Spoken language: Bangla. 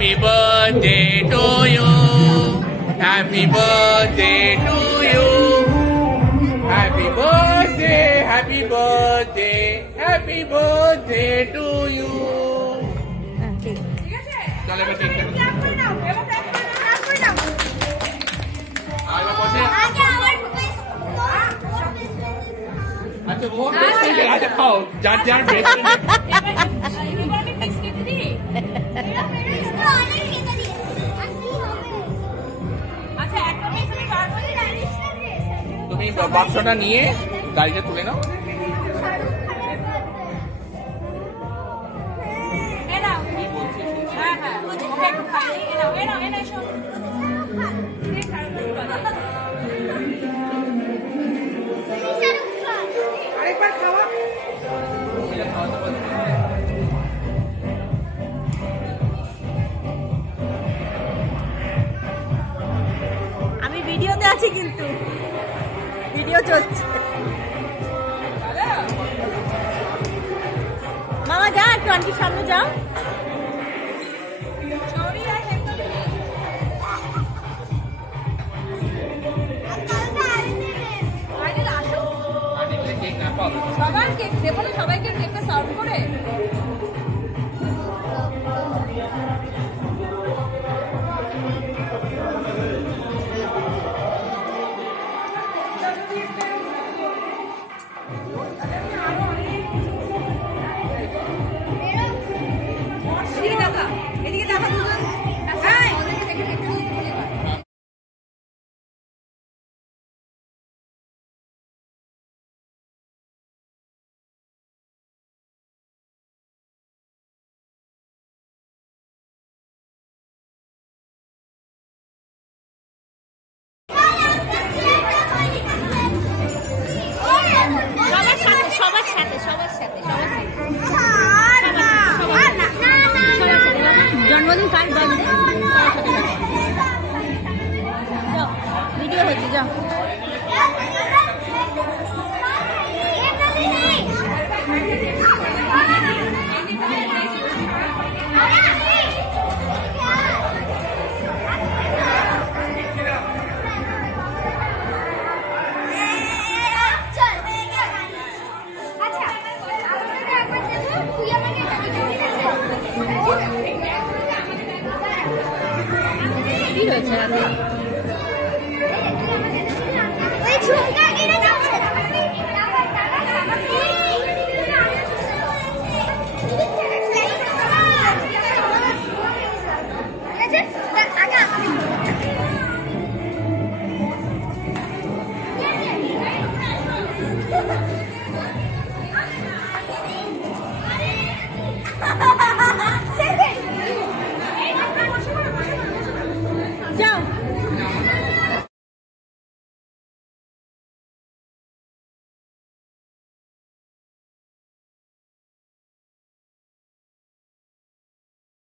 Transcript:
Happy birthday to you. Happy birthday to you. Happy birthday, happy birthday, happy birthday to you. চলো এবার কেক কাটো। আচ্ছা ভোট বেস্ট আচ্ছা খাও যার যার বেস্ট তুমি বাক্সটা নিয়ে গাড়িতে তুলে নাও। আমি ভিডিওতে আছি কিন্তু ভিডিও চলছে। মামা যা একটু আন্টির সামনে যাও। সবার কেক দেবো না, সবাইকে কেকটা সার্ভ করে। জন্মদিন কার বার্থডে ভিডিও হচ্ছে যাও। কি হয়েছে?